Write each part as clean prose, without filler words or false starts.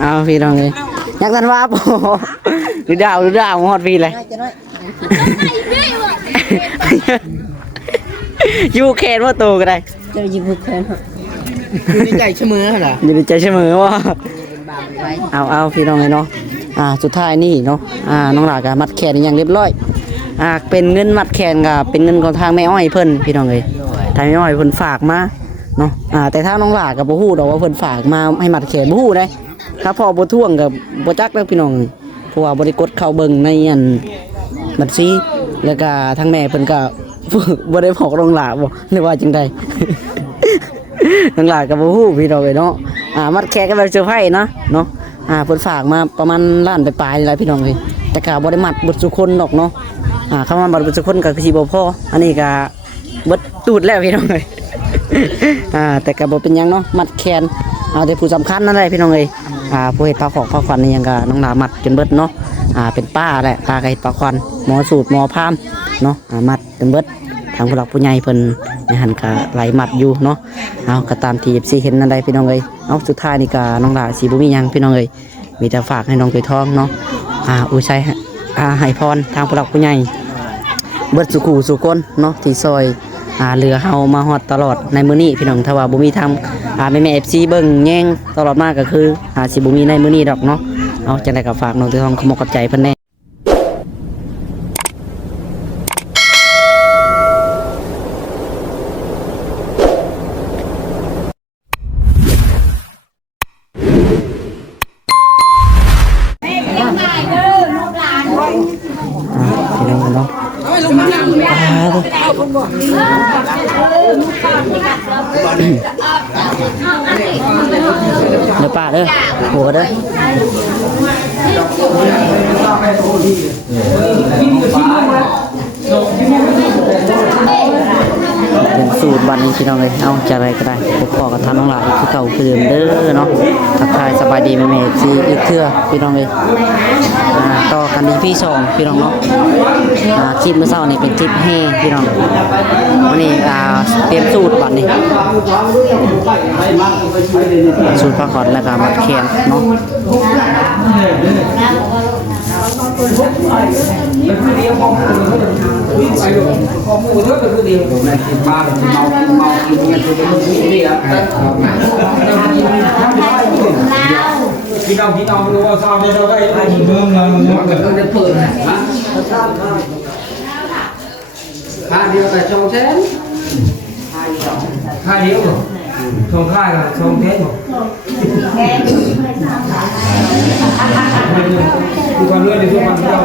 เอาพี่น้องเลยยักษ์ทันว่าปดูดาวหอดพี่เลยยูเคนว่าโตก็ได้จะยิงบุกแคนอยู่ในใจเสมอเหรออยู่ในใจเสมอว่าเอาพี่น้องเลยเนาะสุดท้ายนี่เนาะน้องหลากมัดแขนอย่างเรียบร้อยเป็นเงินมัดแขนกับเป็นเงินของทางแม่อ้อยเพิ่นพี่น้องเลยทางแม่อ้อยเพิ่นฝากมาเนาะแต่ถ้าน้องหลากกับบ่ฮู้ดอกว่าเพิ่นฝากมาให้มัดแขนบ่ฮู้ได้ถ้าพอบ่ท่วงกับบ่จักแล้วพี่น้องเพราะว่าบ่ได้กดเข้าเบิ่งในอันบัญชีแล้วก็ทางแม่เพิ่นก็บ่ได้บอกน้องหลาบ่หรือว่าจังได๋น้องหลากับบ่ฮู้พี่น้องเลยเนาะมัดแขนก็แบบเซอร์ไพรส์เนาะเพิ่นฝากมาประมาณล้านปลายๆนี่แหละพี่น้องเลยแต่ก็บ่ได้มัดเบิดทุกคนดอกเนาะคำว่ามัดเบิดทุกคนก็คือสิบ่พออันนี้ก็เบิดตูดแล้วพี่น้องเลยแต่ก็บ่เป็นหยังเนาะมัดแขนแต่ผู้สำคัญนั่นแหละพี่น้องเลยผู้เฮ็ดผ้าขอกผ้าขวัญนี่ยังก็น้องหลามัดจนเบิดเนาะเป็นป้าแหละป้าก็เฮ็ดผ้าขวัญหมอสูตรหมอพามเนาะมัดจนเบิดทางผู้หลักผู้ใหญ่เพิ่นในหันก็ไหลมัดอยู่เนาะเอาก็ตามที่ FC เห็นนั่นได้พี่น้องเอ้ยเอาสุดท้ายนี่ก็น้องหลาสิบ่มีหยังพี่น้องเอ้ยมีแต่ฝากให้น้องตุ้ยทองเนาะอุชัยให้พรทางผู้หลักผู้ใหญ่เบิดสุขูสุคนเนาะที่ซอยเรือเฮามาฮอดตลอดในมื้อนี้พี่น้องถ้าว่าบ่มีทางแม่ FC เบิ่งแย่งตลอดมาก็คือสิบ่มีในมื้อนี้ดอกเนาะเอาจังได๋ก็ฝากน้องตุ้ยทองขอบคุณใจเพิ่นแน่เดี๋ยวป้าเด้อหัวเด้อเป็นสูตรบันพี่น้องเลยเอาจะอะไรก็ได้พบกับทางน้องหลานคือเก่าคือเดิมเด้อเนาะทักทายสบายดีแม่ๆซีอีกเทื่อพี่น้องเลยต่อกันที่พี่2พี่น้องเนาะคลิปเมื่อเช้านี่เป็นคลิปเฮพี่น้องวันนี้เตรียมสูตรบันนี้สูตรผ้าขอนแล้วก็มัดแขนเนาะพี่น้องรู้ว่าซ้อมได้เราได้เรื่องเราก็จะเปิดนะค่าเดียวแต่ชงเส้นค่าเดียวชงค่ากับชงเส้นทุกคนเลื่อนในทุกวันเรา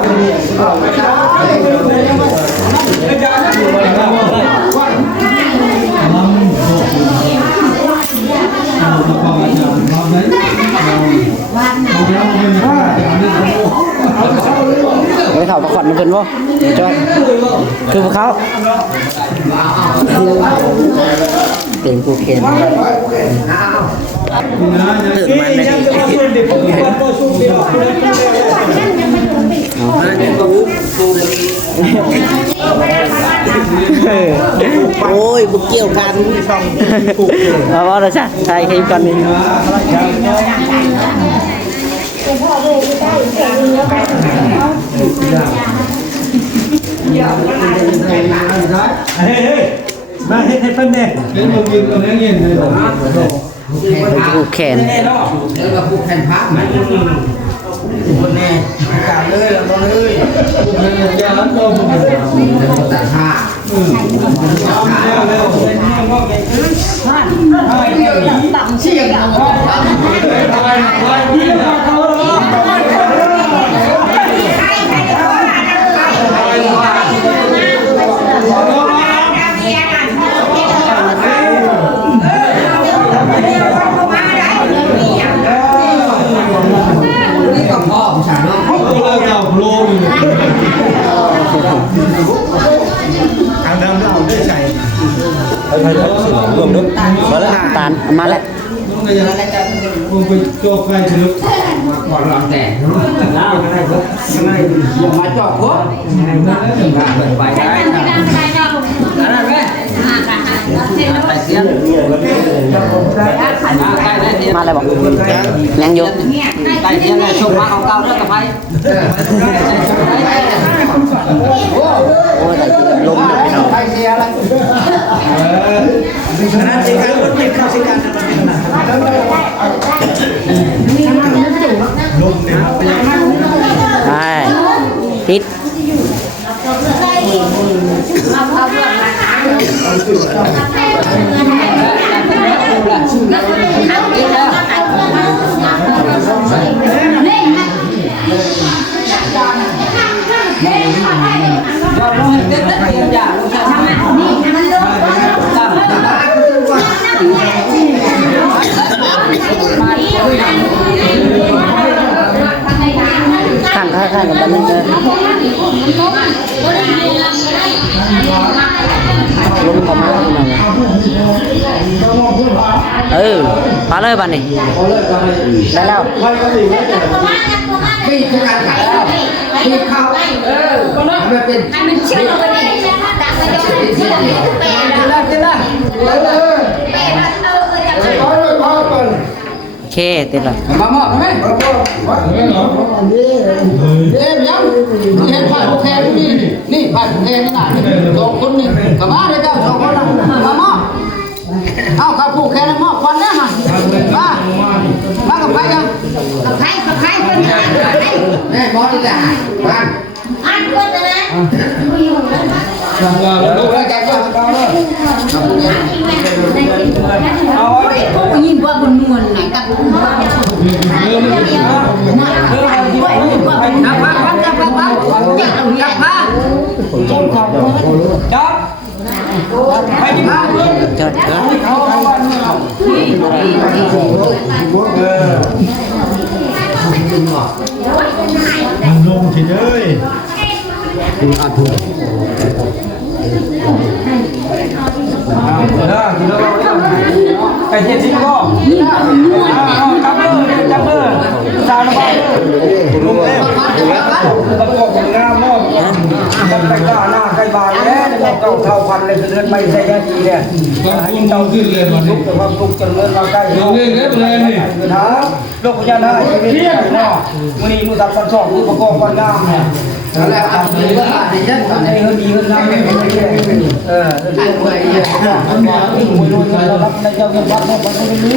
ไว้เขาประกวดมันเป็นว่าจอยคือพวกเขาเป็นผู้เคนตื่นมาเลยโอ้ยบุกเกี่ยวกันเอาว่าเราใช่ใช่คลิปกันนี่มาให้เพิ่นเนี่ยเล่นมือตรงนี้เงี้ยเลยผูกแขนแล้วก็ผูกแขนพักไหมคนแน่การเลยแล้วเลยผูกแขนยาวแล้วตัดผ้าต่ำเชี่ยงนี่กับพ่อผมฉันเนาะเขาเราเก่าโลอยู่ทางดำเราได้ใส่ไปรวมด้วยมาแล้วตาลมาแล้วผมไปจอกไฟถึงมาก่อนลำแต่แล้วอะไรก็ไม่มาจอกพวกไปได้อะไรแม่ ไปเสียง มาเลยบอกยังอยู่ ไปเสียงเลยชมมาของเก่าเรื่องกับไผ โอ้ยลมเลยเนาะ ไปเสียอะไรนั้นสิการรถติดเข้าสิการมันเป็นหนักใช่ติดข้างกับบ้านนึงเลยลมเข้ามามาเลยบ้านนี้ได้แล้ว พี่จะกันไก่พี่เข้าไม่เป็นมันเชื่อเลยดังเลยเชื่อเลยแปลละกินละแปลโอเคติดแล้ว มาหม้อไหมเอ๊ะยังเห็นผ่านแทนนี่ผ่านแทนนี่น่ะสองคนนี่กับมาเลยเจ้าสองคนน่ะมาหม้อเอาข้าวผูกแค่นั้นหม้อควันนะฮะมากับใครกันกับใครคนไหนแม่บอสจ้ะมาอันคนนะลูกแล้วกันก็เอายินว่าบนนวลไหนกันไปกินข้าวจอดลงทีเลยไปเที่ยวที่ก็จับเลยจานละบาทลงแล้วตะโกนงามมากตั้งแต่ก้าหน้าใกล้บานแล้วเก่าเท่าพันเลยเดินไปใช้ยาดีเนี่ยยิ่งเก่าขึ้นเลยมันลุกแต่ความลุกจนเดินมาใกล้โลกเลยเลยนี่นะโลกพญานาคชีวิตใหญ่เนาะมือนี้มือตัดฟันศอกมือประกอบกันงามเนี่ยแล้วตัดเลยว่าดีจังตอนนี้เฮดีเฮงามเออเรื่องอะไรเนี่ยมันมาที่มือโดนเรารับในเจ้าเงินวัดเนี่ยมันก็ไม่รู้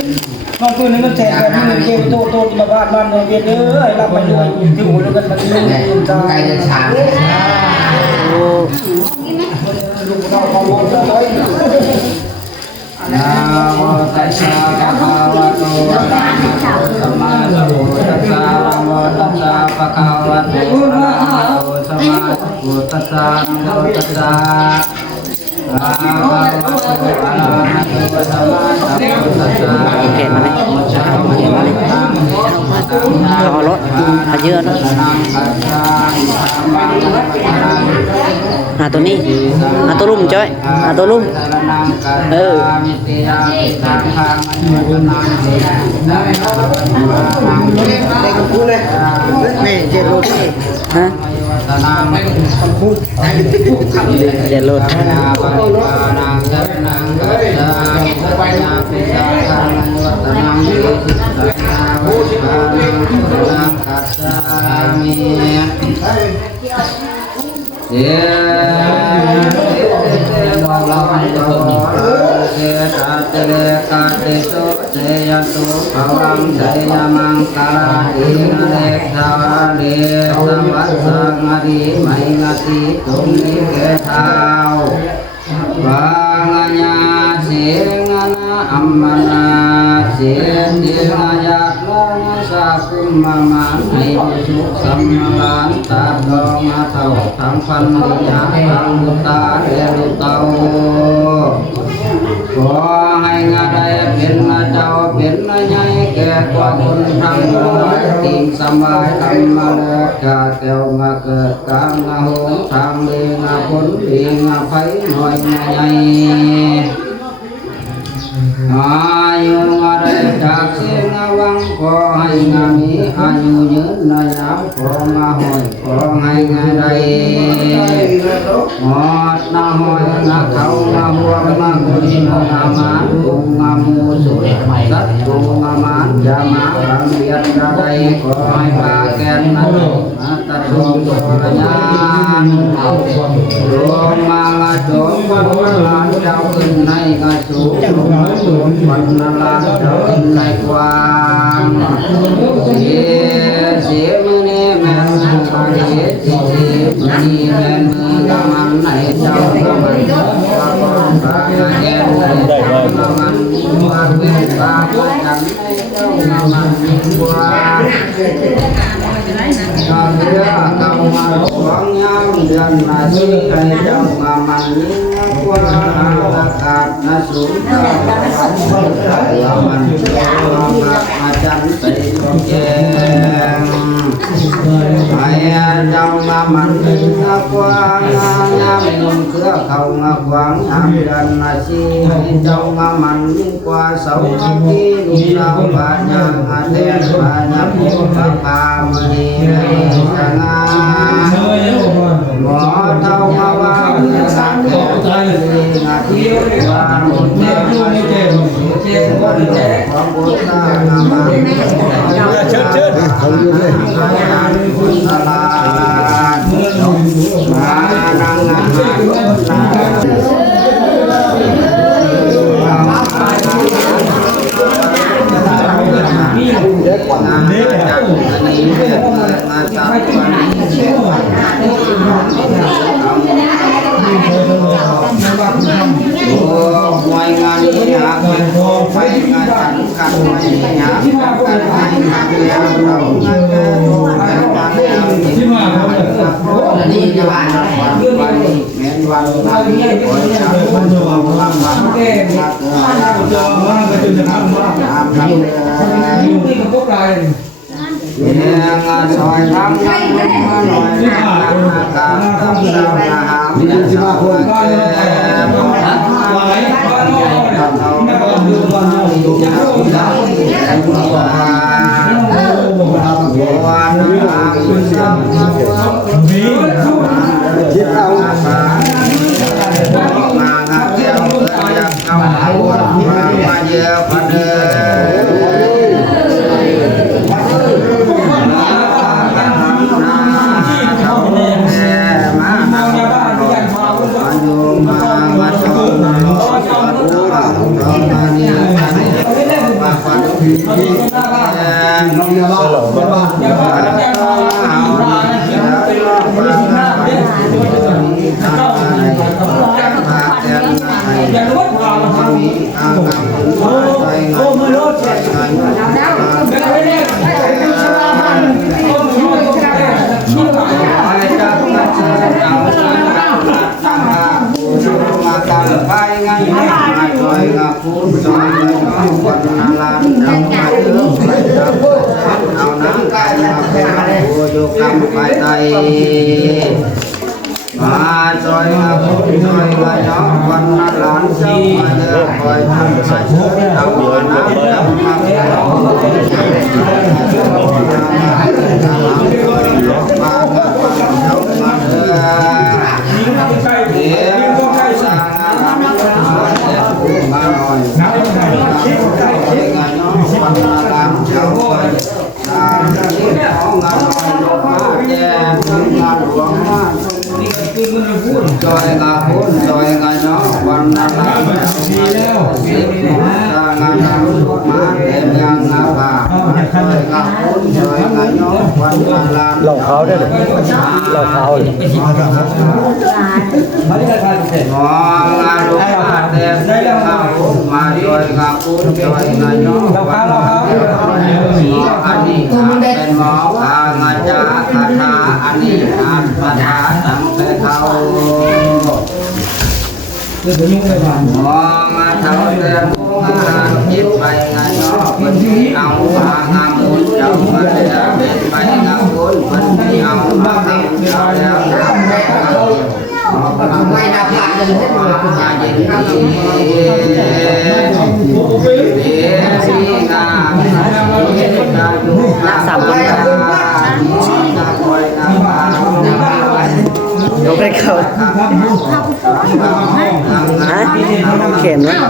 นอกจากนี้มันแจกแบบนี้เกมโตที่มาบ้านมันเวียนเด้อให้รับไปด้วยที่หัวเงินมันเรื่องใจจะฉางลูกเราความรู้เลยนะโมตัสสะภะคะวะโตอะระหะโตสัมมาสัมพุทธัสสะนะโมตัสสะภะคะวะโตอะระหะโตสัมมาสัมพุทธัสสะนะโมตัสสะภะคะวะโตอะระหะโตสัมมาสัมพุทธัสสะ เห็นมาเลยรอรถมาเยอะเนาะตัวนี้ตัวลุ่มจ้อยตัวลุ่มได้กับกูเลยนี่เจ็ดโลนี่ฮะเจ็ดโลบางญาเสียงนาอัมมานาเสียงเดียญาตลาสักกุมมาให้สุขสัมมาลตาดองมาเท่าทั้งพันยาทั้งบุตรเรียลุเตาขอให้งาได้เป็นเจ้าเป็นใหญ่แก่กว่าคนทั้งหมดติ่งสบายธรรมะเลิศกาเตียวมาเกิดกางนาหงทางเลีงาผลเลีงาไผ่หน่อยใหญ่ อายุมาได้จากเสียงวังขอให้งามีอายุยืนในน้ำขอมาหอยขอให้งาได้หอดนาหอยนาเขานาหัวนากุยนามาตุงนามูสุดสัตตุงนามันยามาบังเบียดได้ขอให้ปาแกนนาตัดโลมโตระยานโลมาลาโจมวันลานเจ้าขึ้นในกระสุนวันลานเจ้าขึ้นในกวางเสียมือเนี่ยแม่มาเสียจีมีแม่มือกำมันในเจ้ากำมันปาแกนในเจ้ากำมันวางเวทปากันในเจ้ากำมันกวางกำเรือกำมันหวังยังเดือนนาทีในเจ้ากำมันยิ่งกว่าอากาศนาสูงกำมันอาจารย์ใส่ตัวแกงไอ้เจ้ากำมันยิ่งกว่างามนุ่มเครือเขางามหวังงามเดือนนาทีให้เจ้ากำมันยิ่งกว่าเสาที่ลุงเราบาดยังอาเทนบาดยังพุทธปามณีสง่าหมอเท่ามาว่าเมื่อสักแก่นาทีว่าหมดเจ็บเจ็บคนเจ็บของบุตรนามาเชิญเชิญคนอยู่เลยพุทธลามานังนาเด็กกว่านั้นนี่จากนี้เด็กมาจากวันนี้โอ้หน่วยงานนี้หาเงินโตไปงานขันกันไม่หากันไม่หาเลี้ยงเรางานแก่โตไปงานเลี้ยงที่มานี่จะบ้านวันนี้แม่วันวันนี้คนจะคนจะวันวันแก่มาจะมาไปจนจะทำว่าทำนี่ก็พวกเราเลี้ยงซอยทำงานมาหน่อยนะการทำสาวนาหามจะสาวคนแก่มาไหนมาหน่อยทำเอาดูวันดูจะรู้ได้แต่ว่าวันนั้นคุณสาวมีที่เรามางานเที่ยวอยากเอามาเยอะพันเดิไปงานมาจอยกับผู้จอยกับคนนาลานเอามาเยอะไปจับเอาน้ำกายมาเป็นผู้อยู่กำไปไตมาจอยกับผู้จอยกับน้องคนนาลานเจ้ามาเยอะคอยทำมาเชื่อเอาน้ำจับมาเป็นผู้มาเจ้ามาเถจอยงาพูนจอยงาเนาะวันนั้นมีแล้วงานทำลูกมาเต็มยังงาป่าจอยงาพูนจอยงาเนาะวันนั้นเราเขาได้เลยเราเขาเลยอ๋องานลูกมาเต็มยังงาพูนมาจอยงาพูนจอยงาเนาะวันนั้นอันนี้เป็นหมองาจาคาถาอันนี้อ่านคาถาตั้งแต่เขามองมาเท่าเดิมมาจิตไปงานน้อคนที่เอามางามบุญเจ้ามาจะเป็นไปงามบุญคนที่เอามาทำเจ้าแล้วไม่นับหลักเลยมายินดี เขาฮะเข็มไหมฮะ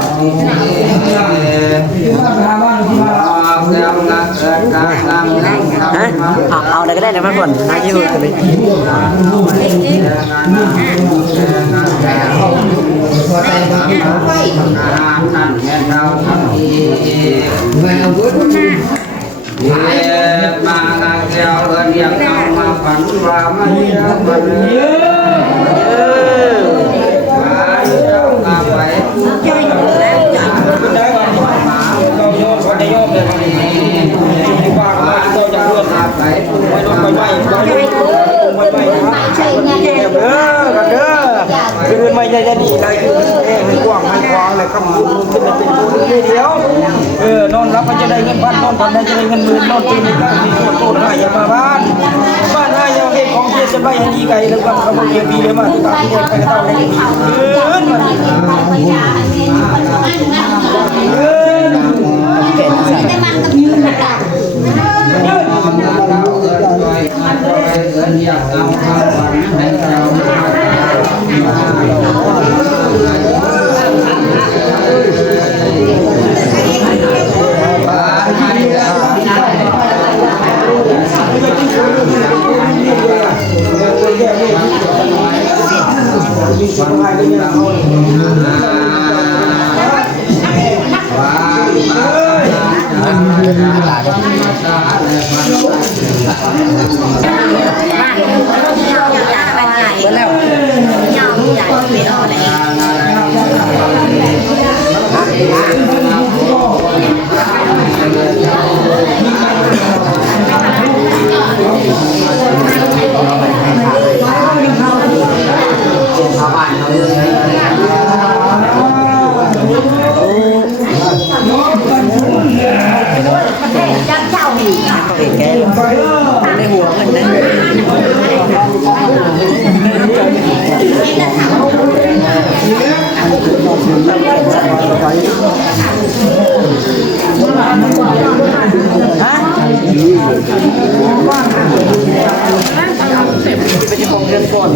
เอาอะไรก็ได้นะมาก่อนน่าจะรู้กันเลยมาแก้วเรียงเอามาฝันว่ามันมันมาไปเราโยมคนในโยมเลยที่ว่าเราจะเลื่อนไปไม่ต้องไปไหว้เราโยมไม่ไหว้เก็บเด้อกันเด้อคือไม่ได้จะดีอะไรคือให้กว้างให้กว้างเลยคำพูดขึ้นมาเป็นพูดเดียวนอนรับมันจะได้เงินพันนอนพันได้จะได้เงินหมื่นนอนปีนี้ก็มีโทษให้อย่ามาบ้านให้ยังเก็บของเทียจะไปให้ดีไกลแล้วก็ขโมยเก็บปีเลยมาที่ตาที่เด็กไปก็ต้องได้ยืนมาเป็นสัตว์ในหัวมันนะเป็นของเรื่องก่อน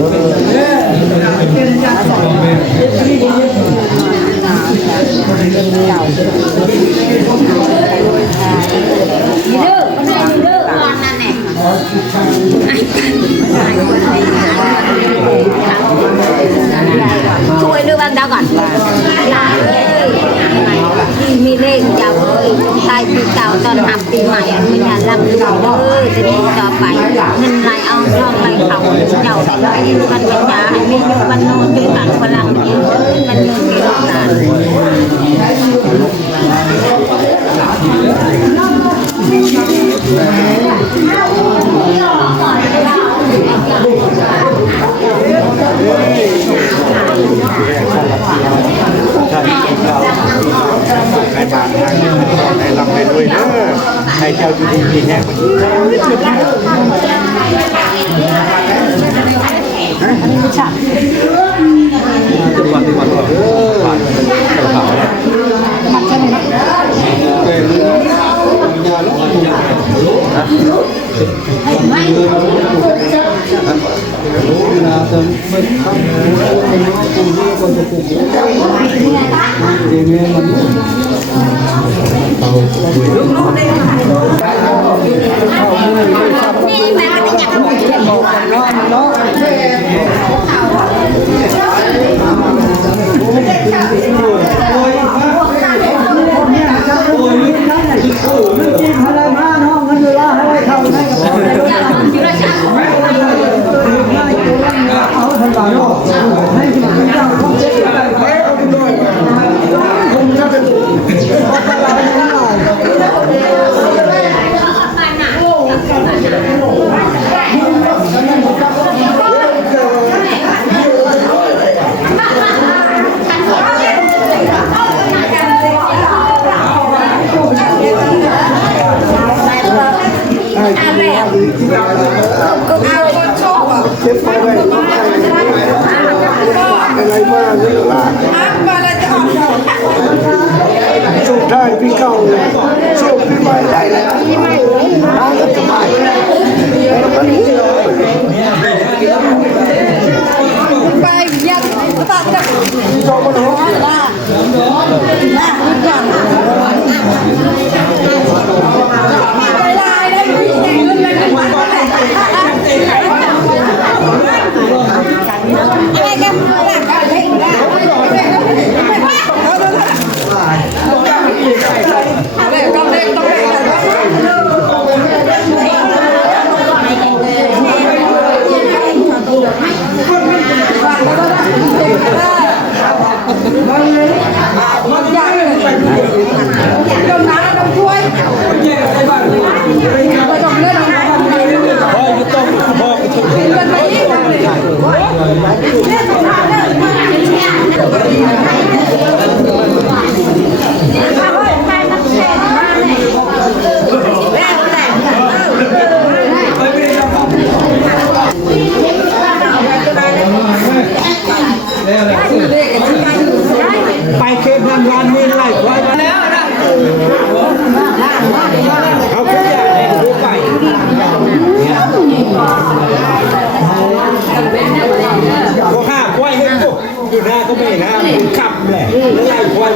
ช่วยด้วยบ้างดาวก่อนมีเลขยาวเลยตายปีเก่าตอนหับปีใหม่มันอย่าลำลูกเลยจะดีต่อไปเงินไหลเอาช่องไหลเขาเจ้าไปมันเป็นยาให้มีอยู่วันโน้นด้วยกันพลังเยอะมันเงินมีโอกาสให้บางทางให้ลำไปด้วยเด้อให้เจ้าอยู่ดีๆแห้งทุกวันผ่านเผาเลยสุดท้ายพี่เก่าเชี่ยวพี่ใหม่ได้แล้วพี่ใหม่น้องก็สบายแล้วก็นี่ ไปเคยพันวันนี่ไล่ไว้แล้วนะเขาแค่อยากให้ดูไปพวกข้าควายให้พวกอยู่หน้าก็ไม่นะขับแหละแล้วไล่ควาย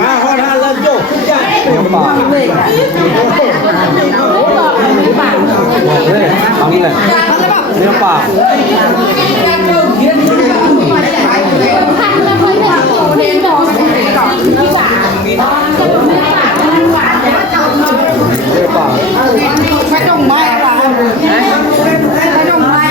มาพอท่านแล้วโยกขึ้นใหญ่เดี๋ยวป่าเลยทำเลยเนื้อป่าไม่ต้องไม้อะไรไม่ต้องไม้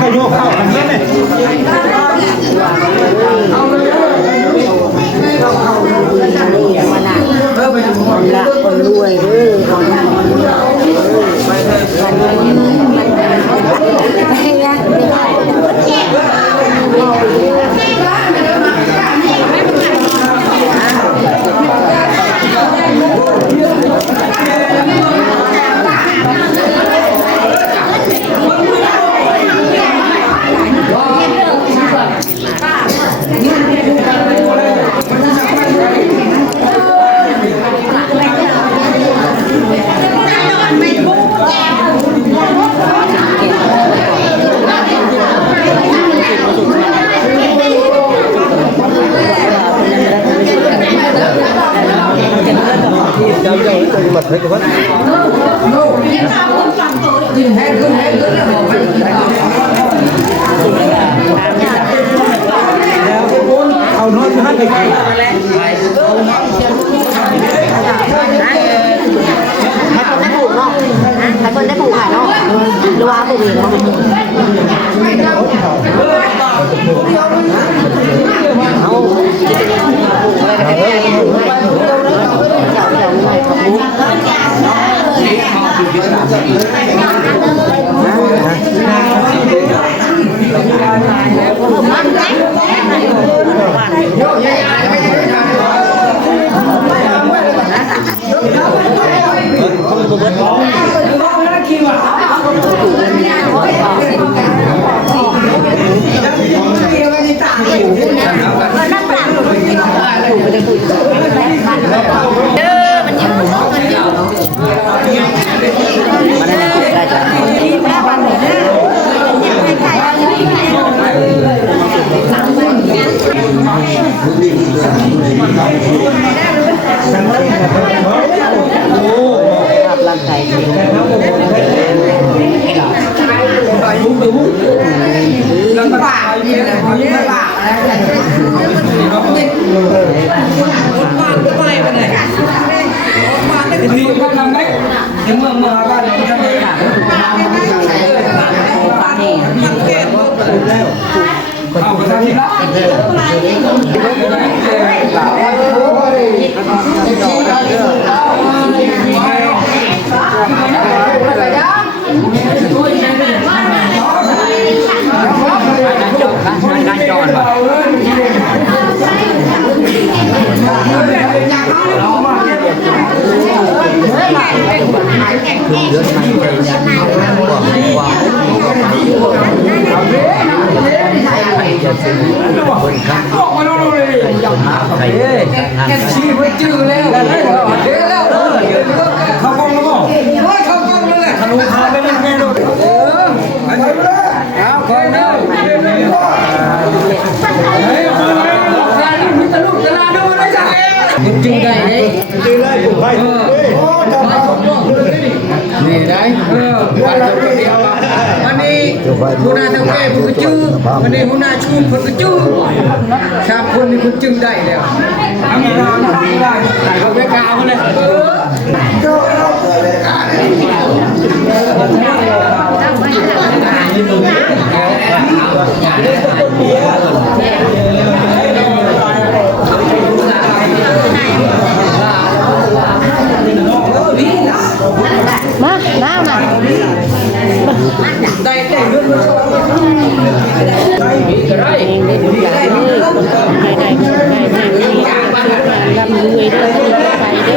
ขยโยกเข้ากันเนี่ยคนรวยเอาน้อยให้ไปกินให้คนได้ผูกขายเนาะหรือว่าผูกเองเนาะชี้ไว้จื้อแล้วเขากล้องแล้วก็เขากล้องแล้วแหละทะลุขาไปเล่นแม่ดูเอาคอยนะจึงได้จึงได้ผมไปนี่ได้วันเดียววันนี้คุณนาทำแก่คุณจื้อวันนี้คุณนาชูคุณก็จื้อชาคนนี้คุณจึงได้แล้วทำงานได้ใส่ก็ไม่กล้าเลยเ ร่ำรวยเด้อไปเด้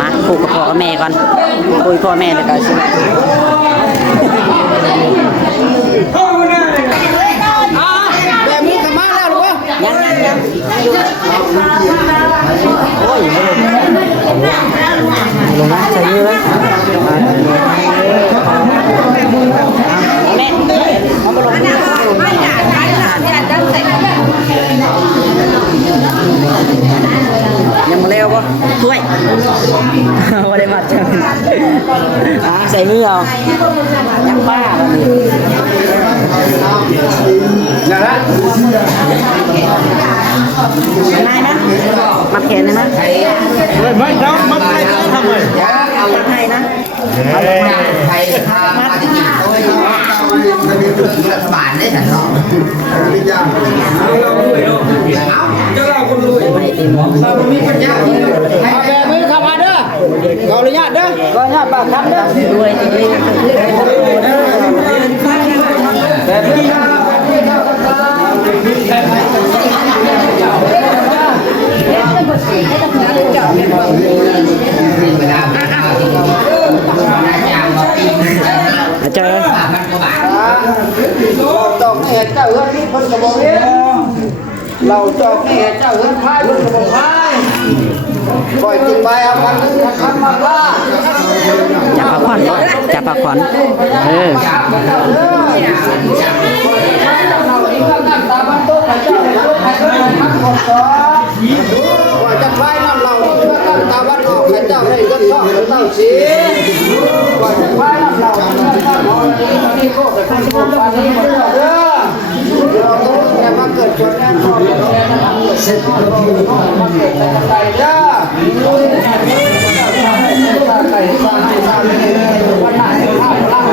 มาคุยกับพ่อกับแม่ก่อนคุยพ่อแม่แล้วก็สิยังโอ้ยลงนะใส่มือเลยแม่เอามาลงยังมาเร็วป่ะถ้วยว่าได้มาจังใส่มือเอายังบ้าแบบนี้นั่นละได้นะมัดแขนได้ไหมไม่ทำมัดให้ทำไมเอามัดให้นะไทยมัดจริงๆด้วยรัฐบาลได้ฉันเนาะเจ้าเราคนรวยเรามีปัญญาแบบมือเข้ามาเด้อขออนุญาตเด้อขออนุญาตปากคำเด้อรวยจริงๆแบบนี้เจอตอกเหตุเจ้าเอื้อนที่คนกระบอกเองเราตอกเหตุเจ้าเอื้อนพายคนกระบอกพายปล่อยจริงไปเอาพันทำมาว่าจับปากขวัญจับปากขวัญว่าจะพายน้ำเราตาวัดออกให้เจ้าได้ก็ต้องเต้าสีว่าจะพายน้ำเราที่โคตรเป็นคนปานีหมดเลยเด้อเราต้องแค่มาเกิดจนแน่นอนเสร็จแล้วมาเกิดแต่ไก่เด้อไก่สร้างให้สร้างวันไหนข้าวล่าง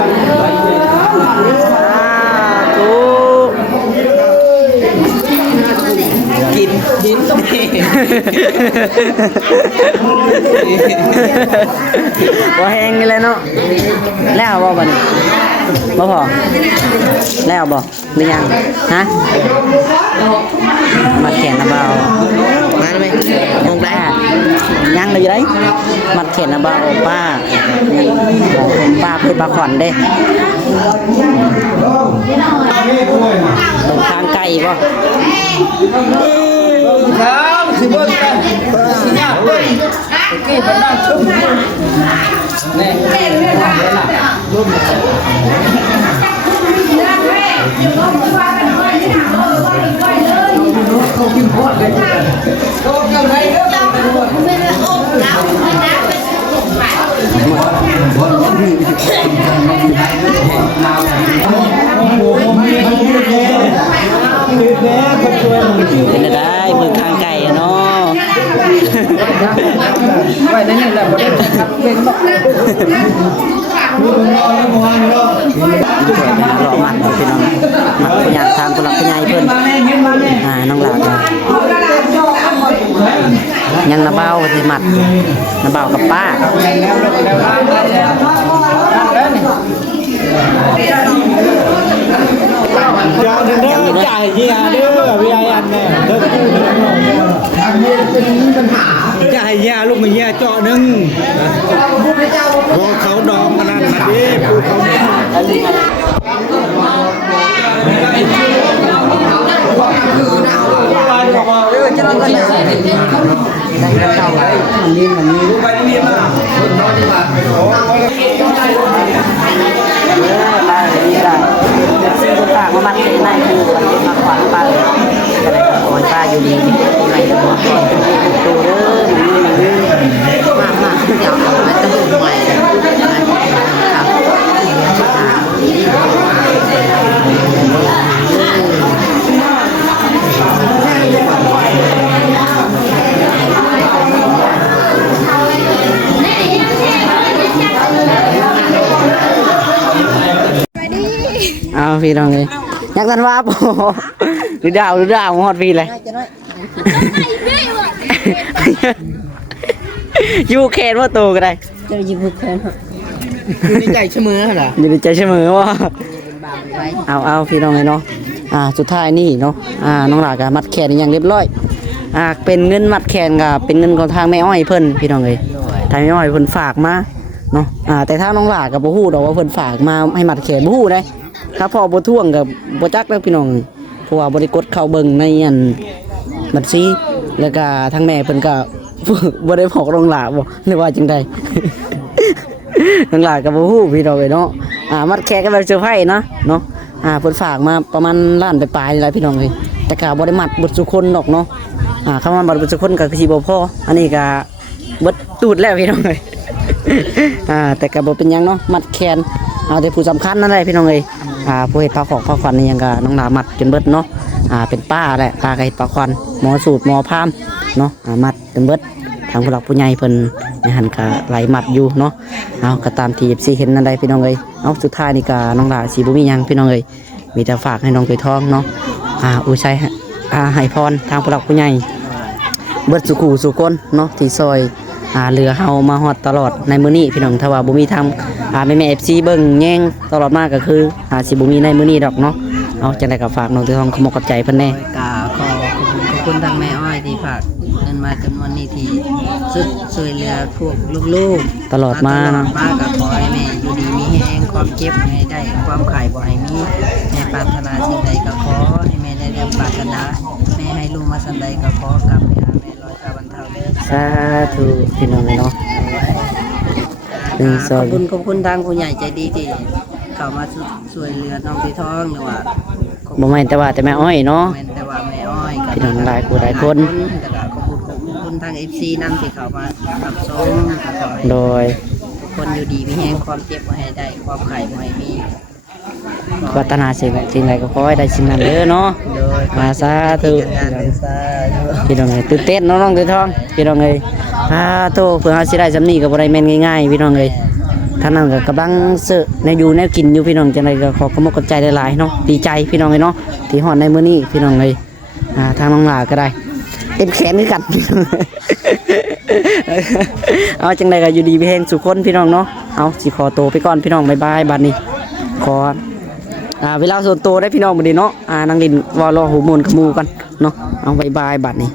กินต้องเห็นว่าแห้งนี่เลยเนาะแล้วบ่บ่นี่บ่พอแล้วบ่หรือยังฮะมัดแขนนะเบามาไหมยังได้ยังเลยอยู่ได้มัดแขนนะเบาป้าป้าเป็นปลาขวัญเด้ตรงทางไก่บ่ครับสิบวัน กี้มันนั่งชุ่มนี่เขากินพอดเลยเขาเกี่ยวไหนเด้อเป็นได้มือข้างไก่เนาะไว้ในนี่แหละบ่ได้ครับเป็นบ่รอมัดพี่น้องมัดพยางทางคนละพยายเพิ่นน้องหลานยังน้าเบ้าสิมัดน้าเบ้ากับป้าจ่ายเฮียเด้อพี่ไอ้อันแม่เด้อจ่ายเฮียลูกมาเฮียเจาะนึงพอเขาดองกันนั่นดิพูดป้ามามัดในคือมาขวางป้าจะได้ขอป้าอยู่ดีในตัวตัวเด้อมากเดี๋ยวมันจะบุกใหม่เอาพี่น้องเลยยักษ์ทันว่าปูหรือดาวหอดพี่เลยยูเคนว่าโตก็ได้จะยิบบุกเคนอยู่ในใจเสมอเหรออยู่ในใจเสมอว่าเอาพี่น้องเลยเนาะสุดท้ายนี่เนาะน้องหลากมัดแขนอย่างเรียบร้อยเป็นเงินมัดแขนกับเป็นเงินของทางแม่อ้อยเพิ่นพี่น้องเลยทางแม่อ้อยเพิ่นฝากมาเนาะแต่ถ้าน้องหลากับบ่ฮู้ดอกว่าเพิ่นฝากมาให้มัดแขนบ่ฮู้ได้ถ้าพอบ่ท่วงกับบ่จักแล้วพี่น้องเพราะว่าบ่ได้กดเข้าเบิ่งในอันบัญชีแล้วก็ทางแม่เพิ่นก็บ่ได้บอกน้องหลาบ่หรือว่าจังได๋ น้องหลากับบ่ฮู้พี่น้องเอ้ยเนาะมัดแขนก็แบบเซอร์ไพรส์เนาะเพิ่นฝากมาประมาณล้านปลายๆนี่แหละพี่น้องเอ้ยแต่ก็บ่ได้มัดเบิดทุกคนดอกเนาะคำว่ามัดเบิดทุกคนก็สิบ่พออันนี้ก็เบิดตูดแล้วพี่น้องเอ้ย แต่ก็บ่เป็นหยังเนาะมัดแขนเอาแต่ผู้สำคัญนั่นแหละพี่น้องเอ้ยผู้เฮ็ดปลาขอกปลาขวัญนี่ยังก็น้องหลามัดจนเบิดเนาะเป็นป้าแหละป้าก็เฮ็ดปลาขวัญหมอสูตรหมอพามเนาะมัดจนเบิดทางผู้หลักผู้ใหญ่เพิ่นในหันก็ไหลมัดอยู่เนาะเอาก็ตามที่ FC เห็นนั่นได้พี่น้องเอ้ยเอาสุดท้ายนี่ก็น้องหลาสิบ่มีหยังพี่น้องเอ้ยมีแต่ฝากให้น้องไปท้องเนาะอุชัยให้พรทางผู้หลักผู้ใหญ่เบิดสุขสุขคนเนาะที่ซอยเรือเฮามาฮอดตลอดในมื้อนี้พี่น้องถ้าว่าบ่มีทางแม่ FC เบิ่งแย่งตลอดมาก็คือสิบ่มีในมื้อนี้ดอกเนาะเอาจังได๋ก็ฝากน้องที่ท้องขมกกับใจเพิ่นแน่ขอบคุณทางแม่อ้อยที่ฝากเงินมาจำนวนนี้ที่ช่วยเหลือพวกลูกๆตลอดมาก็ขอให้แม่อยู่ดีมีแห้งความเจ็บให้ได้ความไข่บ่ให้มีแม่ปรารถนาสิ่งใดก็ขอให้แม่ได้เรื่องปรารถนาแม่ให้ลูกมาสันใดก็ขอกลับไปหาแม่ร้อยกาบรรเทาเด้อสาธุพี่น้องเนาะขอบคุณทางผู้ใหญ่ใจดีที่เข้ามาช่วยเหลือน้องที่ท้องหรือว่าบ่แม่นแต่ว่าแต่แม่อ้อยเนาะแต่ว่าแม่อ้อยพี่น้องหลายผู้หลายคนขอบคุณทาง FC นำที่เข้ามารับชมโดยทุกคนอยู่ดีมีแห้งความเจ็บบ่ให้ได้ความไข้บ่ให้มีปรารถนาสิ่งใดก็ขอให้ได้สิ่งนั้นเด้อเนาะสาธุพี่น้องเอ้ยตื่นเต้นน้องๆตื่นท้องพี่น้องเอ้ยโตเพื่อเฮาสิได้สำนี้ก็บ่ได้แม่นง่ายๆพี่น้องเอ้ยท่านนั้นก็กำลังซื้อในอยู่แนวกินอยู่พี่น้องจังไดก็ขอขอบคุณใจหลายๆเนาะดีใจพี่น้องเอ้ยเนาะที่ฮอดในมื้อนี้พี่น้องเอ้ยทางน้องหลาก็ได้เต็มแขนคือกันเอาจังไดก็อยู่ดีมีแรงสุขคนพี่น้องเนาะเอาสิขอโตไปก่อนพี่น้องบ๊ายบายบัดนี้ขอเวลาส่วนตัวได้พี่น้องมื้อนี้เนาะนางลินวอลหูมูลขมูกันเนาะเอาบ๊ายบายบัดนี้